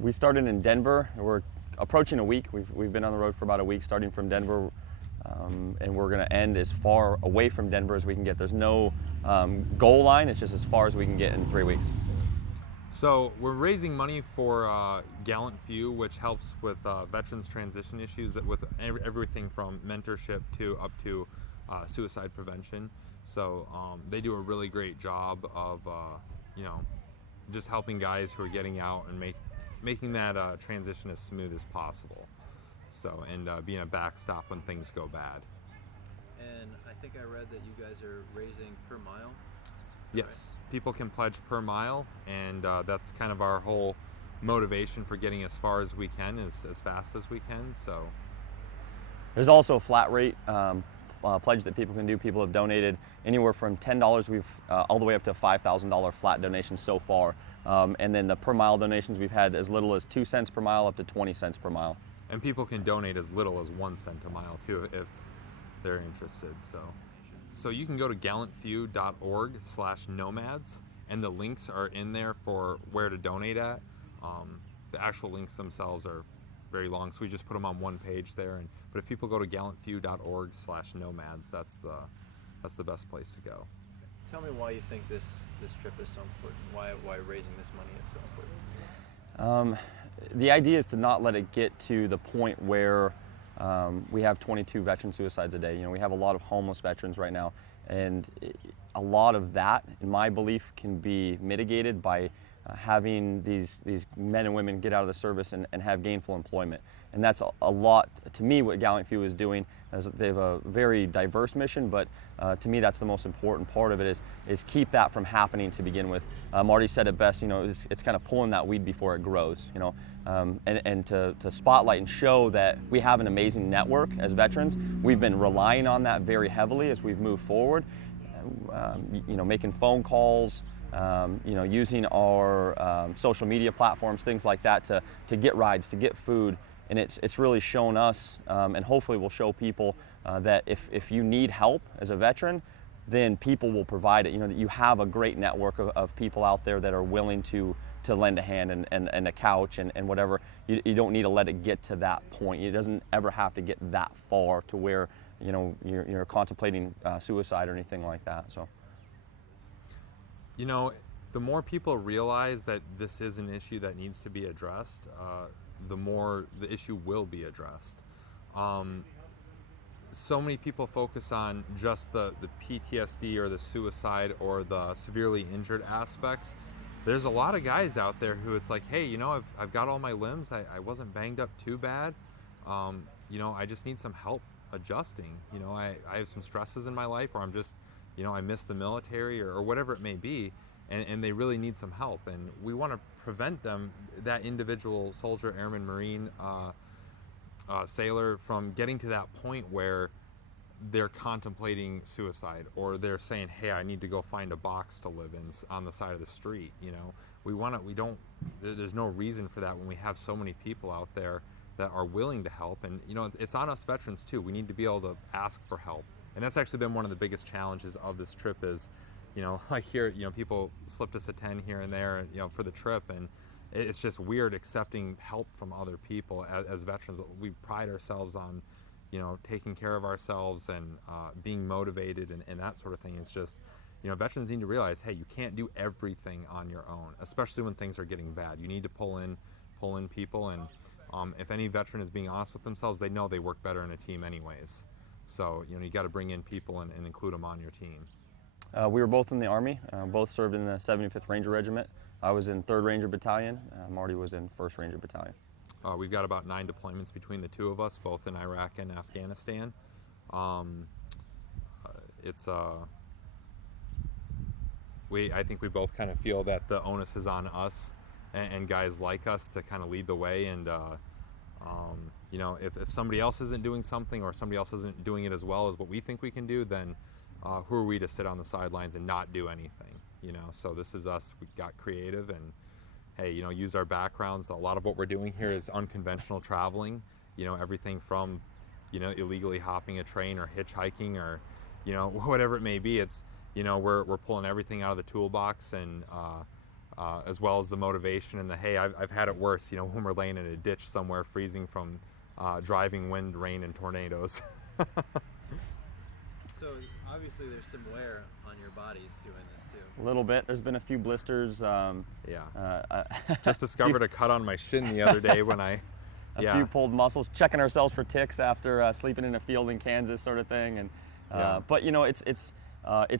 We started in Denver. We're approaching a week. We've been on the road for about a week, starting from Denver, and we're going to end as far away from Denver as we can get. There's no goal line. It's just as far as we can get in 3 weeks. So we're raising money for Gallant Few, which helps with veterans transition issues, that with everything from mentorship to up to suicide prevention. So they do a really great job of just helping guys who are getting out and making that transition as smooth as possible. So and being a backstop when things go bad. And I think I read that you guys are raising per mile. Yes, right? People can pledge per mile, and that's kind of our whole motivation for getting as far as we can, as fast as we can. So there's also a flat rate pledge that people can do. People have donated anywhere from $10 we've all the way up to $5,000 flat donations so far. And then the per mile donations we've had as little as 2 cents per mile up to 20 cents per mile. And people can donate as little as 1 cent a mile too if they're interested. So you can go to gallantfew.org/nomads, and the links are in there for where to donate at. The actual links themselves are very long, so we just put them on one page there. But if people go to gallantfew.org/nomads, that's the best place to go. Tell me why you think this trip is so important. Why raising this money is so important. The idea is to not let it get to the point where we have 22 veteran suicides a day. You know, we have a lot of homeless veterans right now, and a lot of that, in my belief, can be mitigated by having these men and women get out of the service and have gainful employment. And that's a lot, to me, what Gallant Few is doing. They have a very diverse mission, but to me that's the most important part of it is keep that from happening to begin with. Marty said it best, you know, it's kind of pulling that weed before it grows, you know, and to spotlight and show that we have an amazing network as veterans. We've been relying on that very heavily as we've moved forward, you know, making phone calls, you know, using our social media platforms, things like that to get rides, to get food. And it's really shown us, and hopefully will show people that if you need help as a veteran, then people will provide it. You know, that you have a great network of people out there that are willing to lend a hand and a couch and whatever. You don't need to let it get to that point. It doesn't ever have to get that far to where, you know, you're contemplating suicide or anything like that. So, you know, the more people realize that this is an issue that needs to be addressed, the more the issue will be addressed. So many people focus on just the PTSD or the suicide or the severely injured aspects. There's a lot of guys out there who it's like, hey, you know, I've got all my limbs, I wasn't banged up too bad, you know, I just need some help adjusting. You know, I have some stresses in my life, or I'm just, you know, I miss the military or whatever it may be, and they really need some help. And we want to prevent them, that individual soldier, airman, Marine, sailor, from getting to that point where they're contemplating suicide, or they're saying, hey, I need to go find a box to live in on the side of the street. You know, there's no reason for that when we have so many people out there that are willing to help. And, you know, it's on us veterans too. We need to be able to ask for help. And that's actually been one of the biggest challenges of this trip is, you know, I hear, you know, people slipped us a 10 here and there, you know, for the trip, and it's just weird accepting help from other people as veterans. We pride ourselves on, you know, taking care of ourselves and being motivated and that sort of thing. It's just, you know, veterans need to realize, hey, you can't do everything on your own, especially when things are getting bad. You need to pull in people, and if any veteran is being honest with themselves, they know they work better in a team anyways. So, you know, you got to bring in people and include them on your team. We were both in the Army, both served in the 75th Ranger Regiment. I was in 3rd Ranger Battalion, Marty was in 1st Ranger Battalion. We've got about 9 deployments between the two of us, both in Iraq and Afghanistan. I think we both kind of feel that the onus is on us and guys like us to kind of lead the way. And you know, if somebody else isn't doing something, or somebody else isn't doing it as well as what we think we can do, then who are we to sit on the sidelines and not do anything? You know, so this is us. We got creative and, hey, you know, used our backgrounds. A lot of what we're doing here is unconventional traveling. You know, everything from, you know, illegally hopping a train or hitchhiking or, you know, whatever it may be. It's, you know, we're pulling everything out of the toolbox and as well as the motivation and the, hey, I've had it worse, you know, when we're laying in a ditch somewhere freezing from driving wind, rain, and tornadoes. So obviously there's some wear on your bodies doing this too. A little bit. There's been a few blisters. Just discovered a cut on my shin the other day when I, a few pulled muscles, checking ourselves for ticks after sleeping in a field in Kansas, sort of thing. And but you know, it's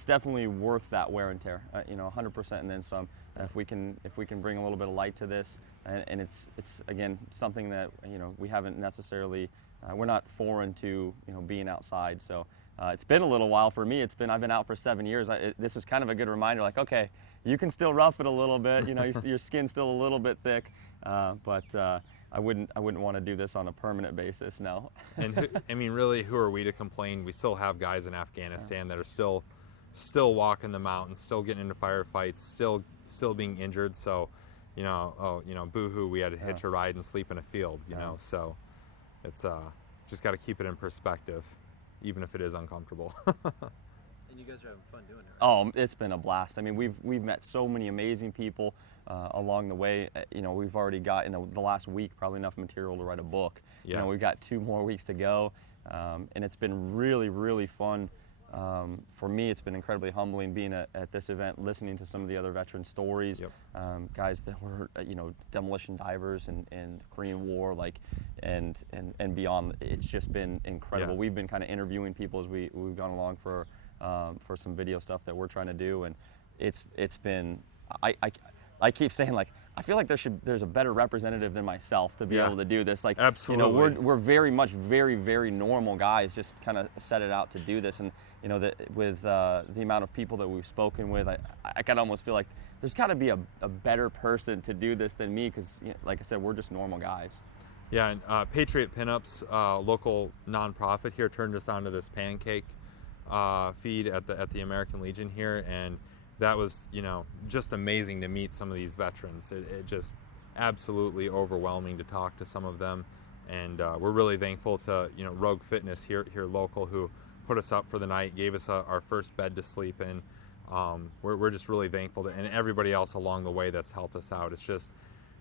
definitely worth that wear and tear. You know, 100% and then some. If we can bring a little bit of light to this, and it's again something that, you know, we haven't necessarily, we're not foreign to, you know, being outside. So it's been a little while for me. I've been out for 7 years. This was kind of a good reminder, like, okay, you can still rough it a little bit. You know, your skin's still a little bit thick, but I wouldn't want to do this on a permanent basis. No. And I mean, really, who are we to complain? We still have guys in Afghanistan that are still walking the mountains, still getting into firefights, still being injured. So, you know, boo-hoo, we had to hitch a ride and sleep in a field. You know, so it's just got to keep it in perspective, even if it is uncomfortable. And you guys are having fun doing it, right? Oh, it's been a blast. I mean, we've met so many amazing people along the way. You know, we've already got in the last week probably enough material to write a book. Yeah. You know, we've got 2 more weeks to go, and it's been really, really fun. For me, it's been incredibly humbling being at this event, listening to some of the other veteran stories. Yep. Guys that were, you know, demolition divers and Korean War, like, and beyond. It's just been incredible. Yeah. We've been kind of interviewing people as we've gone along for some video stuff that we're trying to do, and it's been. I keep saying, like, I feel like there's a better representative than myself to be able to do this. Like, absolutely. You know, we're very much very, very normal guys, just kind of set it out to do this. And you know, that with the amount of people that we've spoken with, I kind of almost feel like there's got to be a better person to do this than me, because, you know, like I said, we're just normal guys. Yeah, and Patriot Pinups, local nonprofit here, turned us onto this pancake feed at the American Legion here, and that was, you know, just amazing to meet some of these veterans. It just absolutely overwhelming to talk to some of them, and we're really thankful to, you know, Rogue Fitness here local, who put us up for the night, gave us our first bed to sleep in. We're just really thankful to, and everybody else along the way that's helped us out. It's just,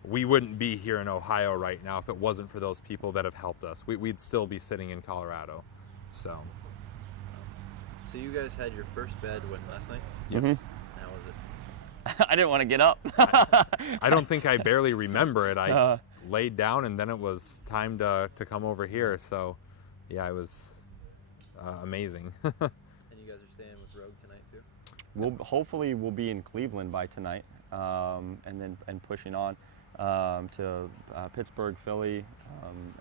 we wouldn't be here in Ohio right now if it wasn't for those people that have helped us. We'd still be sitting in Colorado. So you guys had your first bed when, last night? yes. Mhm. How was it? I didn't want to get up. I don't think I barely remember it. I laid down, and then it was time to come over here. So yeah, it was amazing. And you guys are staying with Rogue tonight too? Hopefully we'll be in Cleveland by tonight, and pushing on to Pittsburgh, Philly,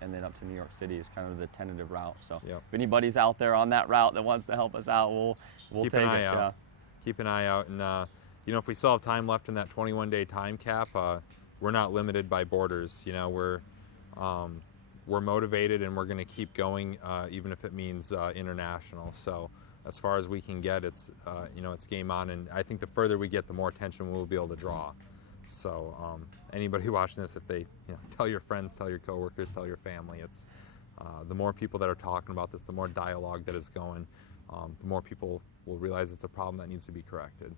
and then up to New York City is kind of the tentative route. So Yep. if anybody's out there on that route that wants to help us out, we'll Keep take an eye it. out. Yeah. Keep an eye out, and you know, if we still have time left in that 21-day time cap, we're not limited by borders. You know, we're motivated, and we're going to keep going, even if it means international. So as far as we can get, it's you know, it's game on, and I think the further we get, the more attention we'll be able to draw. So anybody watching this, if they, you know, tell your friends, tell your coworkers, tell your family, it's the more people that are talking about this, the more dialogue that is going, the more people will realize it's a problem that needs to be corrected.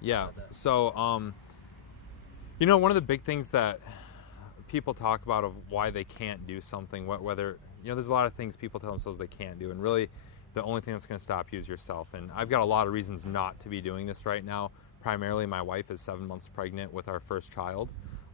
Yeah. So you know, one of the big things that people talk about of why they can't do something, whether, you know, there's a lot of things people tell themselves they can't do, and really the only thing that's going to stop you is yourself. And I've got a lot of reasons not to be doing this right now. Primarily, my wife is 7 months pregnant with our first child,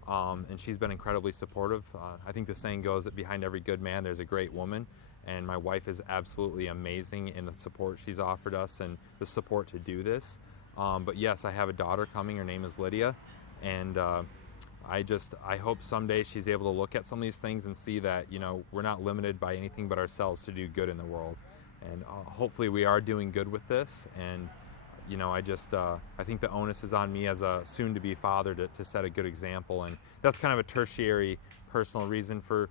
and she's been incredibly supportive. I think the saying goes that behind every good man, there's a great woman, and my wife is absolutely amazing in the support she's offered us and the support to do this. But yes, I have a daughter coming. Her name is Lydia, and I hope someday she's able to look at some of these things and see that, you know, we're not limited by anything but ourselves to do good in the world. And hopefully we are doing good with this. And, you know, I think the onus is on me as a soon-to-be father to set a good example. And that's kind of a tertiary personal reason for,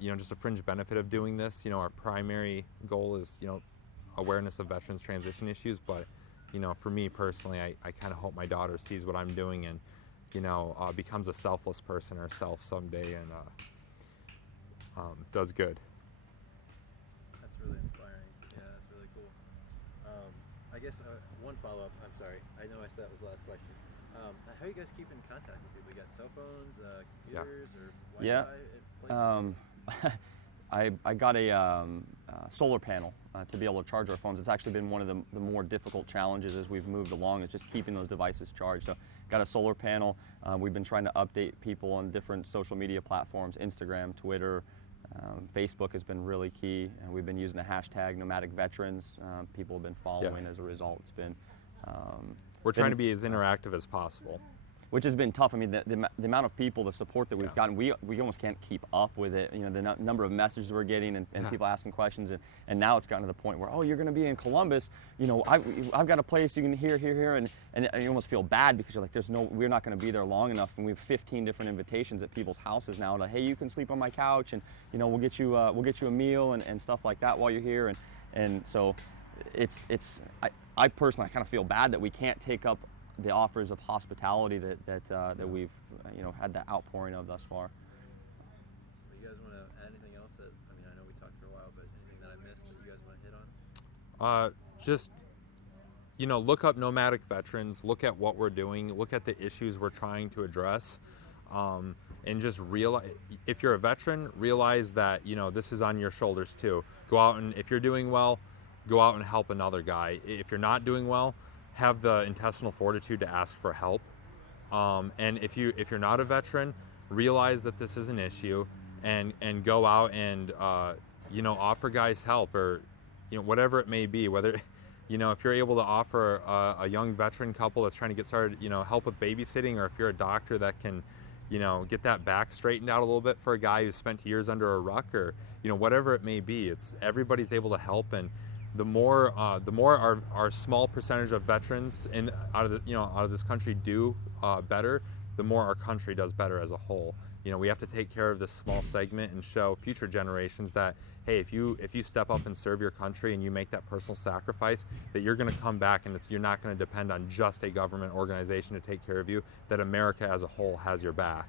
you know, just a fringe benefit of doing this. You know, our primary goal is, you know, awareness of veterans transition issues. But, you know, for me personally, I kind of hope my daughter sees what I'm doing and, you know, becomes a selfless person herself someday and does good. That's really inspiring. Yeah, that's really cool. I guess one follow-up. I'm sorry. I know I said that was the last question. How are you guys keeping in contact with people? You got cell phones, Yeah. computers, or Yeah. Wi-Fi at places? I got a solar panel to be able to charge our phones. It's actually been one of the more difficult challenges as we've moved along, is just keeping those devices charged. So got a solar panel. We've been trying to update people on different social media platforms, Instagram, Twitter, Facebook has been really key. And we've been using the hashtag nomadic veterans. People have been following as a result. It's been We're trying to be as interactive as possible. which has been tough. I mean, the amount of people, the support that we've Yeah. gotten, we almost can't keep up with it. You know, the number of messages we're getting and Yeah. people asking questions, and now it's gotten to the point where, oh, you're going to be in Columbus. You know, I've got a place you can here, and you almost feel bad because you're like, we're not going to be there long enough, and we have 15 different invitations at people's houses now. Like, hey, you can sleep on my couch, and you know, we'll get you a meal and stuff like that while you're here, and so I personally kind of feel bad that we can't take up the offers of hospitality that we've had the outpouring of thus far. You guys want to add anything else I know we talked for a while, but anything that I missed that you guys want to hit on? Just, look up nomadic veterans, look at what we're doing, look at the issues we're trying to address, and just realize, if you're a veteran, realize that, this is on your shoulders too. Go out, and if you're doing well, go out and help another guy. If you're not doing well, have the intestinal fortitude to ask for help. And if you're not a veteran, realize that this is an issue, and go out and offer guys help, or whatever it may be. Whether if you're able to offer a young veteran couple that's trying to get started, help with babysitting, or if you're a doctor that can get that back straightened out a little bit for a guy who's spent years under a ruck, or whatever it may be. It's everybody's able to help, and the more our small percentage of veterans out of this country do better, the more our country does better as a whole. We have to take care of this small segment and show future generations that, hey, if you step up and serve your country and you make that personal sacrifice, that you're going to come back, and you're not going to depend on just a government organization to take care of you, that America as a whole has your back.